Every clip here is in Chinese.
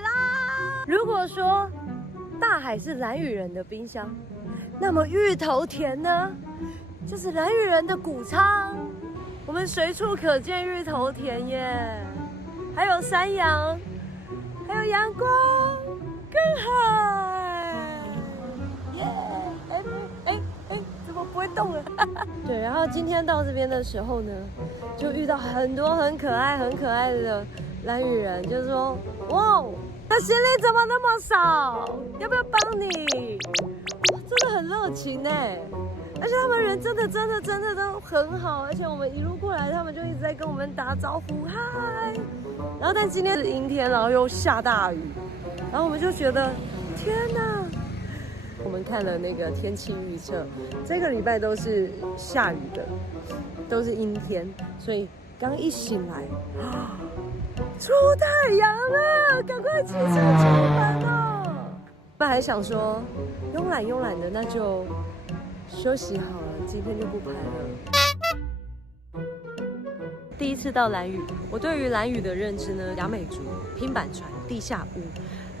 啦！如果说大海是兰屿人的冰箱，那么芋头田呢，就是兰屿人的谷仓。我们随处可见芋头田耶，还有山羊，还有阳光跟海。耶！怎么不会动了？对，然后今天到这边的时候呢，就遇到很多很可爱的兰屿人，就是说，哇，他行李怎么那么少？要不要帮你？哇，真的很热情哎！而且他们人真的都很好，而且我们一路过来，他们就一直在跟我们打招呼，嗨。然后但今天是阴天，然后又下大雨，然后我们就觉得，天哪！我们看了那个天气预测，这个礼拜都是下雨的，都是阴天，所以刚一醒来，啊，出太阳了，赶快起床出门哦！本来还想说慵懒的，那就休息好了，今天就不拍了。第一次到兰屿，我对于兰屿的认知呢，雅美族、拼板船、地下屋。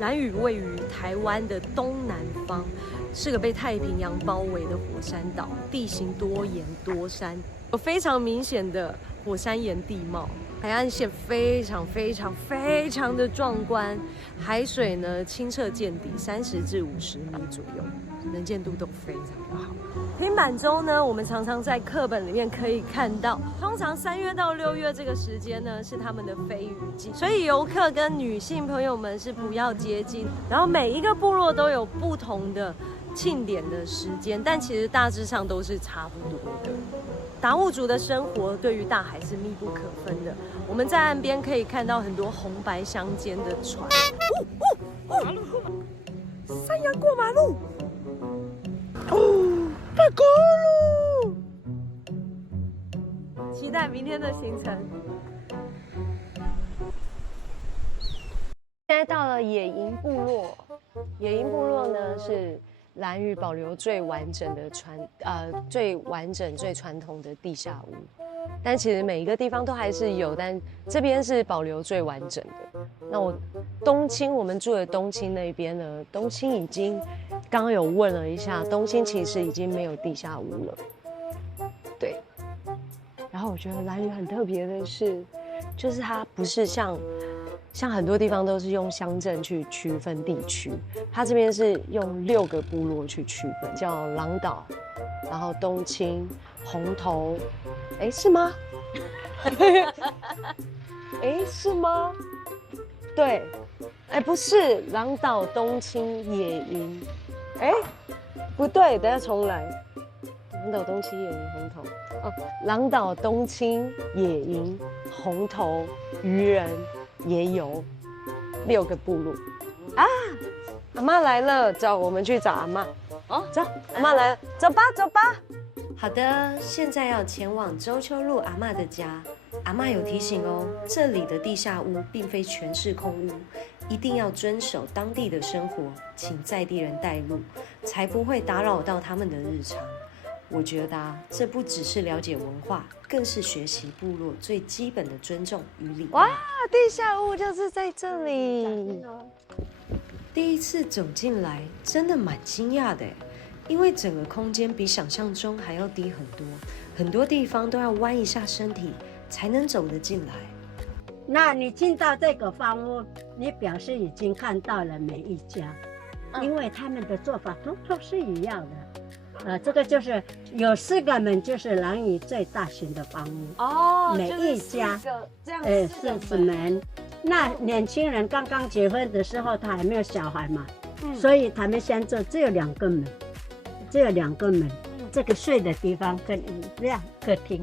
兰屿位于台湾的东南方，是个被太平洋包围的火山岛，地形多岩多山，有非常明显的火山岩地貌，海岸线非常的壮观，海水呢清澈见底，30至50米左右，能见度都非常的好。拼板舟呢，我们常常在课本里面可以看到，通常3月到6月这个时间呢是他们的飞鱼季，所以游客跟女性朋友们是不要接近。然后每一个部落都有不同的庆典的时间，但其实大致上都是差不多的。达悟族的生活对于大海是密不可分的，我们在岸边可以看到很多红白相间的船。山羊过马路。太高了！期待明天的行程。现在到了野营部落，野营部落呢是兰屿保留最完整、最传统的地下屋。但其实每一个地方都还是有，但这边是保留最完整的。那我们住的东青那边呢，东青已经刚刚有问了一下，东青其实已经没有地下屋了。对。然后我觉得兰屿很特别的是，就是它不是像很多地方都是用乡镇去区分地区，它这边是用6个部落去区分，叫狼岛，然后东青、红头，是吗？是吗？对，不是狼岛、东青、野营，不对，等下重来。狼岛、东青、野营、红头，狼岛、东青、野营、红头、渔人、野游，6个部落啊！阿嬷来了，走，我们去找阿嬷。走，阿嬷来了，走吧。好的，现在要前往周秋路阿嬷的家。阿嬷有提醒哦，这里的地下屋并非全是空屋，一定要遵守当地的生活，请在地人带路，才不会打扰到他们的日常。我觉得这不只是了解文化，更是学习部落最基本的尊重与礼貌。哇，地下屋就是在这里。第一次走进来，真的蛮惊讶的，因为整个空间比想象中还要低很多，很多地方都要弯一下身体才能走得进来。那你进到这个房屋，你表示已经看到了每一家，因为他们的做法统统是一样的。这个就是有4个门，就是兰屿最大型的房屋。每一家4门。那年轻人刚刚结婚的时候，他还没有小孩嘛，所以他们先做只有2个门，这个睡的地方跟客厅。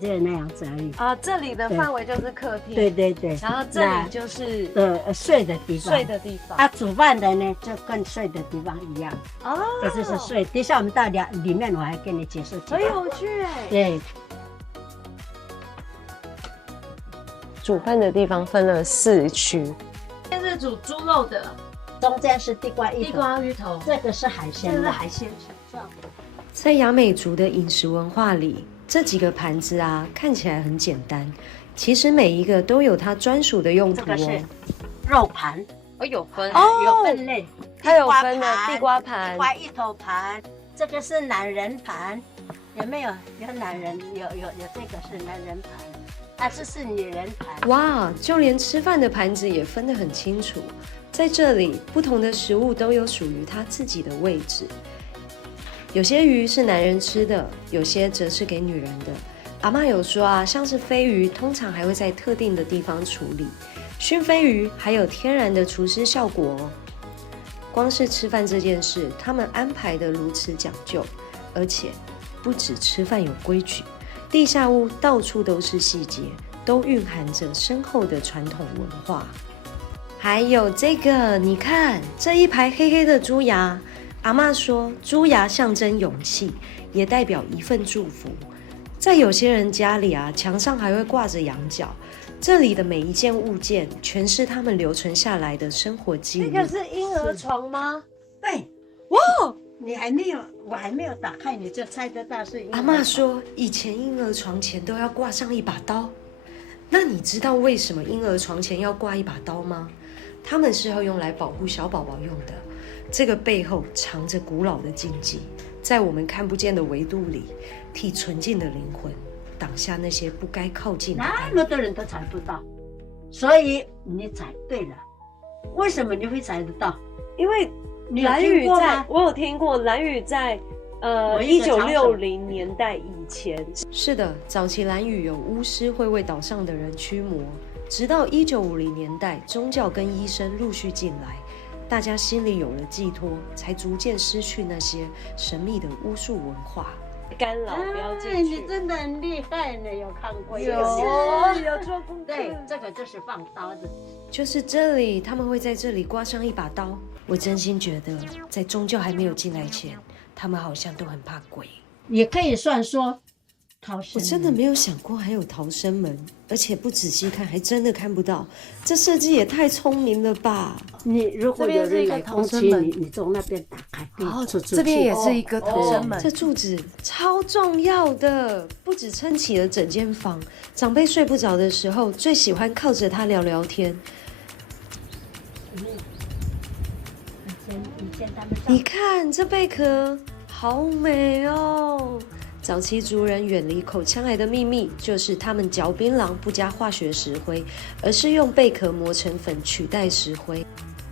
只有那样子而已这里的范围就是客厅，对，然后这里就是睡的地方，煮饭的呢就跟睡的地方一样这就是睡。等一下我们到里面，我还跟你解释。很有趣对，煮饭的地方分了4区，这是煮猪肉的，中间是地瓜芋头，这个是海鲜，在雅美族的饮食文化里，这几个盘子看起来很简单，其实每一个都有它专属的用途这个是肉盘，我有分，哦有分类，它有分的地瓜盘地瓜芋头盘，这个是懒人盘，有没有？有懒人，有这个是懒人盘，这是女人盘。哇，就连吃饭的盘子也分得很清楚。在这里，不同的食物都有属于它自己的位置。有些鱼是男人吃的，有些则是给女人的。阿嬷有说啊，像是飞鱼，通常还会在特定的地方处理。熏飞鱼还有天然的除湿效果哦。光是吃饭这件事，他们安排得如此讲究，而且不止吃饭有规矩，地下屋到处都是细节，都蕴含着深厚的传统文化。还有这个，你看这一排黑黑的猪牙，阿嬷说猪牙象征勇气，也代表一份祝福。在有些人家里啊，墙上还会挂着羊角，这里的每一件物件全是他们留存下来的生活记录。这个是婴儿床吗？对，哇，我还没有打开，你就猜得到是婴儿阿床。嬷说，以前婴儿床前都要挂上一把刀。那你知道为什么婴儿床前要挂一把刀吗？他们是要用来保护小宝宝用的。这个背后藏着古老的禁忌，在我们看不见的维度里，替纯净的灵魂挡下那些不该靠近的。那么多人都猜不到，所以你猜对了。为什么你会猜得到？因为你有兰屿听过吗？我有听过，兰屿在1960年代以前，是的，早期兰屿有巫师会为岛上的人驱魔，直到1950年代，宗教跟医生陆续进来，大家心里有了寄托，才逐渐失去那些神秘的巫术文化。干扰不要进去。你真的很厉害呢，有看过？有做功课。对，这个就是放刀的。就是这里，他们会在这里挂上一把刀。我真心觉得，在宗教还没有进来前，他们好像都很怕鬼。也可以算说逃生门。我真的没有想过还有逃生门，而且不仔细看还真的看不到。这设计也太聪明了吧！你如果有人来攻击你，你从那边打开。哦，这边也是一个逃生门。这柱子超重要的，不止撑起了整间房。长辈睡不着的时候，最喜欢靠着它聊聊天。你看这贝壳，好美哦！早期族人远离口腔癌的秘密，就是他们嚼槟榔不加化学石灰，而是用贝壳磨成粉取代石灰。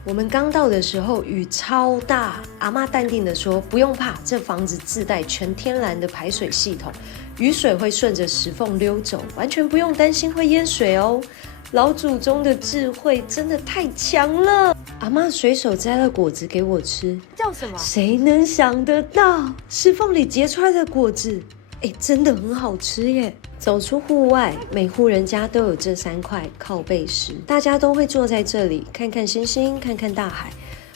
我们刚到的时候雨超大，阿嬷淡定地说不用怕，这房子自带全天然的排水系统，雨水会顺着石缝溜走，完全不用担心会淹水哦。老祖宗的智慧真的太强了。阿嬷随手摘了果子给我吃，叫什么？谁能想得到石缝里结出来的果子，真的很好吃耶。走出户外，每户人家都有这3块靠背石，大家都会坐在这里看看星星，看看大海。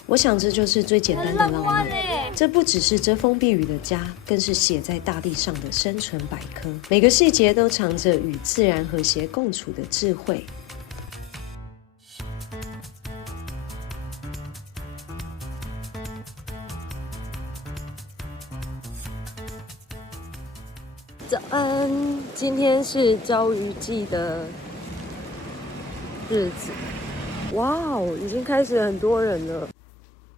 我想这就是最简单的浪漫。这不只是遮风避雨的家，更是写在大地上的生存百科，每个细节都藏着与自然和谐共处的智慧。早安，今天是朝鱼季的日子。哇哦，已经开始很多人了。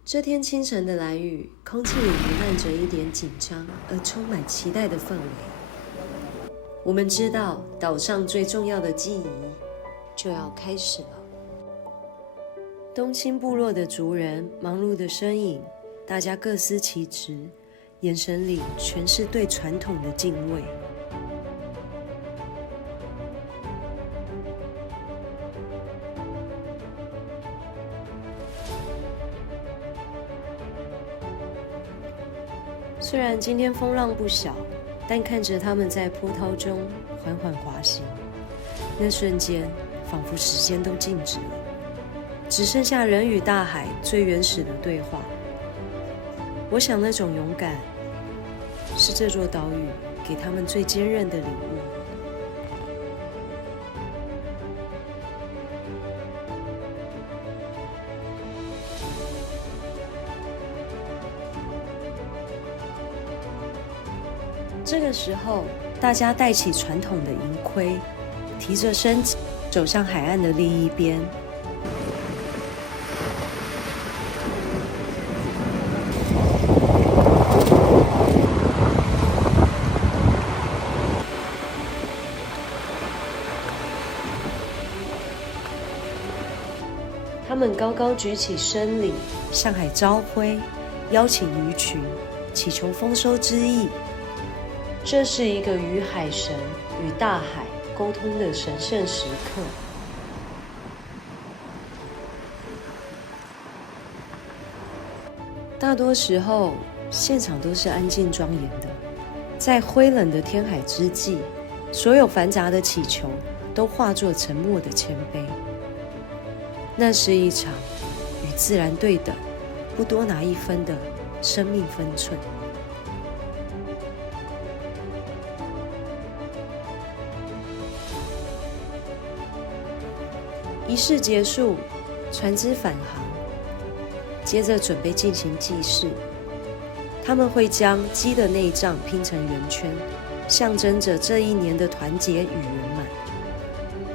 这天清晨的兰屿，空气里弥漫着一点紧张而充满期待的氛围。我们知道，岛上最重要的记忆就要开始了。东清部落的族人忙碌的身影，大家各司其职，眼神里全是对传统的敬畏。虽然今天风浪不小，但看着他们在波涛中缓缓滑行，那瞬间仿佛时间都静止了，只剩下人与大海最原始的对话。我想那种勇敢，是这座岛屿给他们最坚韧的礼物。这个时候，大家戴起传统的银盔，提着升旗，走向海岸的另一边。们高高举起牲礼，向海招挥，邀请鱼群，祈求丰收之意。这是一个与海神与大海沟通的神圣时刻。大多时候，现场都是安静庄严的。在灰冷的天海之际，所有繁杂的祈求都化作沉默的谦卑。那是一场与自然对等，不多拿一分的生命分寸。仪式结束，船只返航，接着准备进行祭祀。他们会将鸡的内脏拼成圆圈，象征着这一年的团结与圆满。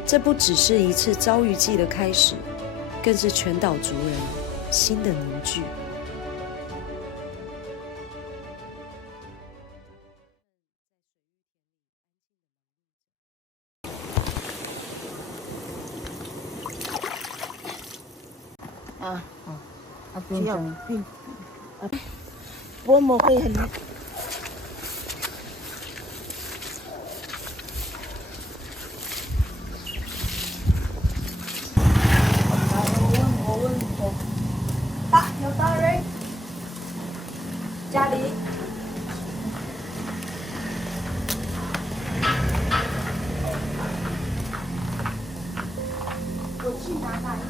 这不只是一次遭遇季的开始，更是全岛族人新的凝聚。只要我们会很。有大人，家里。我去拿大人。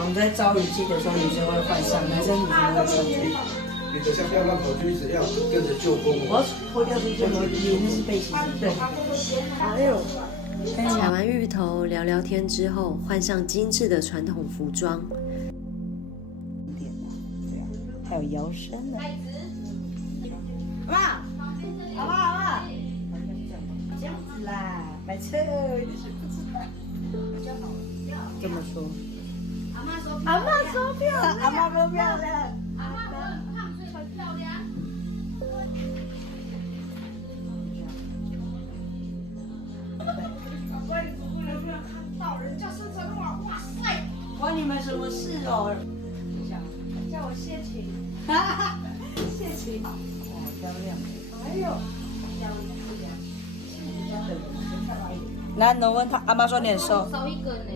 我们在招雨季的时候，女生会换上，男生女生会穿。你等下不要乱跑，就一直要跟着舅公。我要脱掉这件，那是背心。对。哎呦。采完芋头，聊聊天之后，换上精致的传统服装。对啊，还有摇身呢。妈，好不好？这样子啦，买车你是不知道。这么说。阿妈说漂亮，阿妈说漂亮。阿妈说很胖，所以很漂亮。关你们什么事哦？叫我谢晴，谢晴，好漂亮！哎呦，来，能问他，阿妈说你很瘦。少一个呢。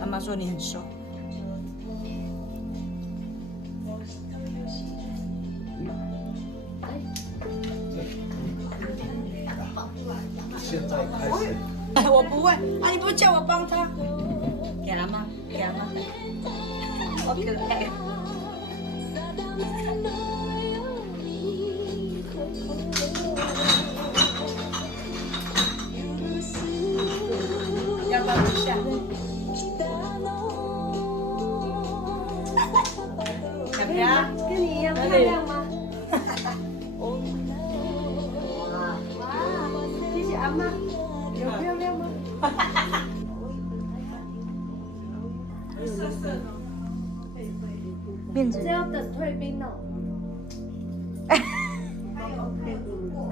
阿妈说你很瘦。现在开始。我不会啊！你不叫我帮他，给阿妈，给阿妈。好可爱。要不要一下？小飘，跟你一样漂亮吗？哇，谢谢阿妈，有漂亮吗？面子这要等退兵哦。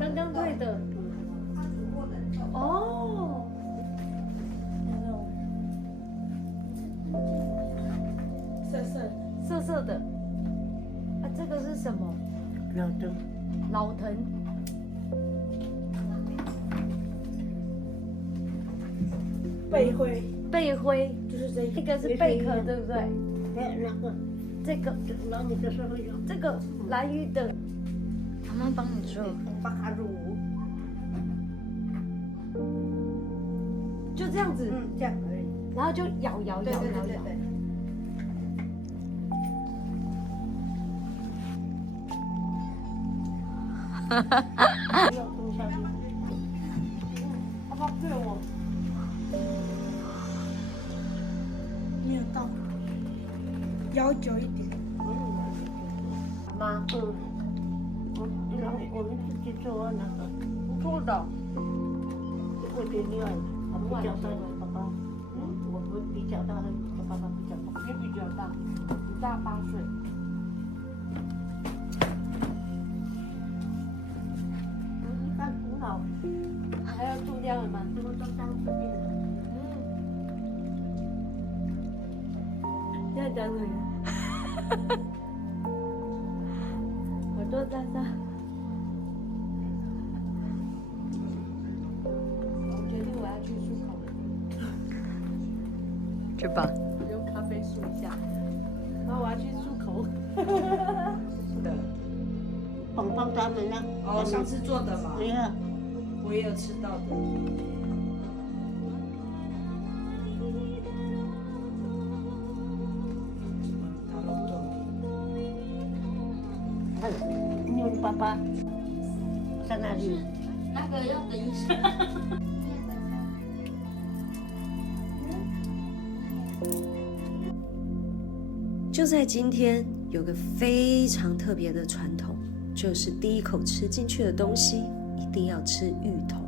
刚刚退的。哦。涩涩的。啊，这个是什么？老灯。老藤。贝灰贝灰就是这这个是贝壳，对不对？那个，这个老米的时候有。这个蓝鱼的，妈妈帮你做。巴乳。就这样子。这样而已。然后就摇。对。哈哈哈！要蹲下去。爸爸对我，没有到，摇久一点。妈，我们自己做那个，做的。我比你矮，我比较大，爸爸。我比较大，爸爸比较大。也比较大，你大8岁。很古老，还要注料的吗？都当这边的。现在讲什么？耳朵大大。我决定我要去漱口了。去吧。用咖啡漱一下。然后我要去漱口。芳芳他们呢？哦，上次做的嘛，对呀。我也有吃到的。你有爸爸在哪里？那个要等一下。就在今天，有个非常特别的传统，就是第一口吃进去的东西一定要吃芋头。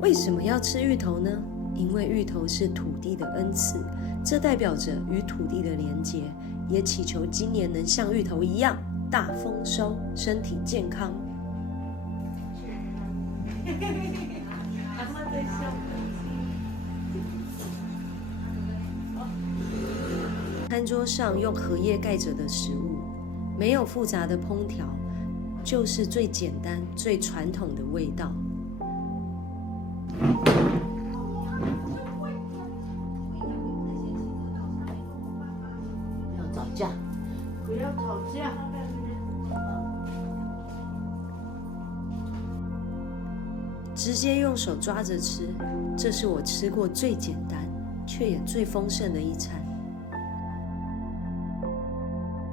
为什么要吃芋头呢？因为芋头是土地的恩赐，这代表着与土地的连结，也祈求今年能像芋头一样大丰收，身体健康。餐桌上用荷叶盖着的食物，没有复杂的烹调，就是最简单、最传统的味道。要吵架，不要吵架。直接用手抓着吃，这是我吃过最简单，却也最丰盛的一餐。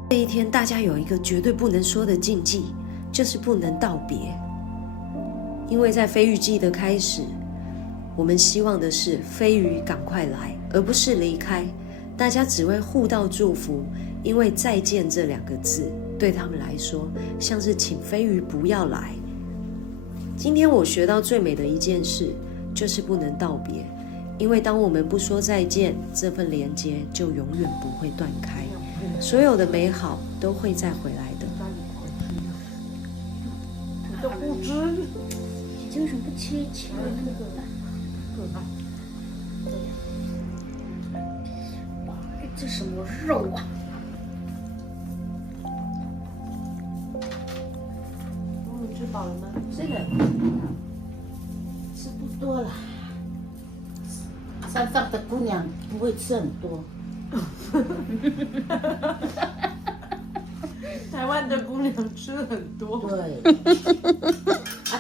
这一天，大家有一个绝对不能说的禁忌，就是不能道别。因为在飞鱼季的开始，我们希望的是飞鱼赶快来，而不是离开。大家只会互道祝福，因为再见这2个字对他们来说，像是请飞鱼不要来。今天我学到最美的一件事，就是不能道别，因为当我们不说再见，这份连接就永远不会断开，所有的美好都会再回来的。我都不知，你为什么不切那个？这什么肉啊？你吃饱了吗？这个吃不多了。山上的姑娘不会吃很多。台湾的姑娘吃很多。对。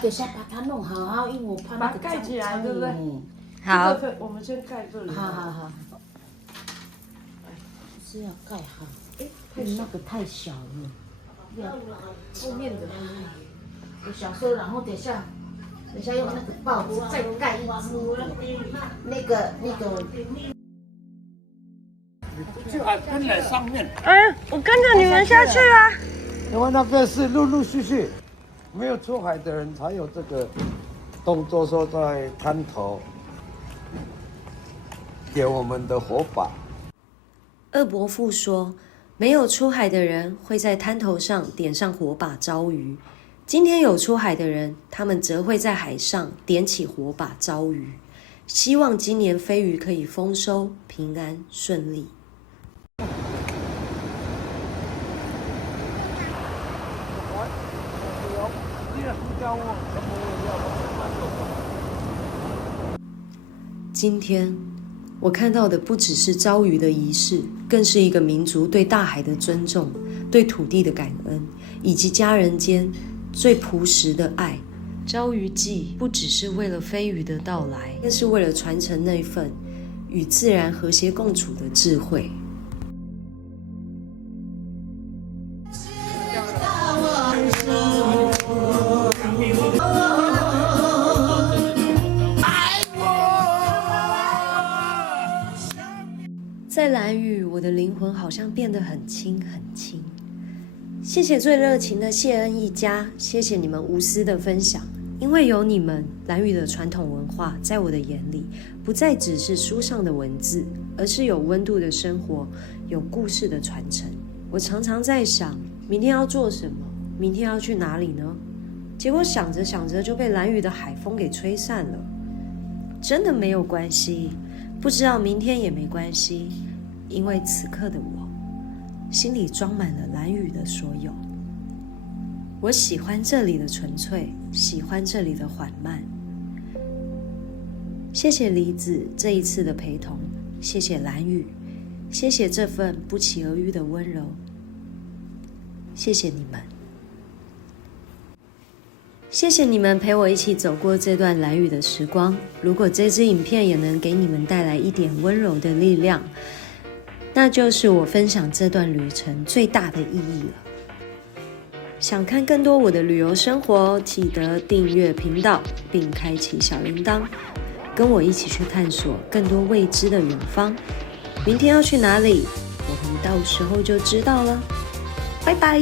等下把它弄好，因为我怕那个把它盖起来，对不对？好，这个我们先盖这里。好。是要盖好。那个太小了。后面的。小时候，然后等下用那个报纸再盖一只，那个。就还跟在上面。我跟着你们下去啊！因为那个是陆陆续续，没有出海的人才有这个动作，说在滩头给我们的火把。鄂伯父说，没有出海的人会在滩头上点上火把招鱼。今天有出海的人，他们则会在海上点起火把招鱼，希望今年飞鱼可以丰收、平安、顺利。今天我看到的不只是招鱼的仪式，更是一个民族对大海的尊重，对土地的感恩，以及家人间最朴实的爱。招鱼祭不只是为了飞鱼的到来，更是为了传承那份与自然和谐共处的智慧。在兰屿，我的灵魂好像变得很轻很轻。谢谢最热情的谢恩一家，谢谢你们无私的分享。因为有你们，兰屿的传统文化在我的眼里不再只是书上的文字，而是有温度的生活，有故事的传承。我常常在想，明天要做什么，明天要去哪里呢？结果想着想着就被兰屿的海风给吹散了。真的没有关系，不知道明天也没关系，因为此刻的我，心里装满了兰屿的所有。我喜欢这里的纯粹，喜欢这里的缓慢。谢谢梨子这一次的陪同，谢谢兰屿，谢谢这份不期而遇的温柔，谢谢你们。谢谢你们陪我一起走过这段兰屿的时光。如果这支影片也能给你们带来一点温柔的力量，那就是我分享这段旅程最大的意义了。想看更多我的旅游生活，记得订阅频道并开启小铃铛，跟我一起去探索更多未知的远方。明天要去哪里，我们到时候就知道了。拜拜。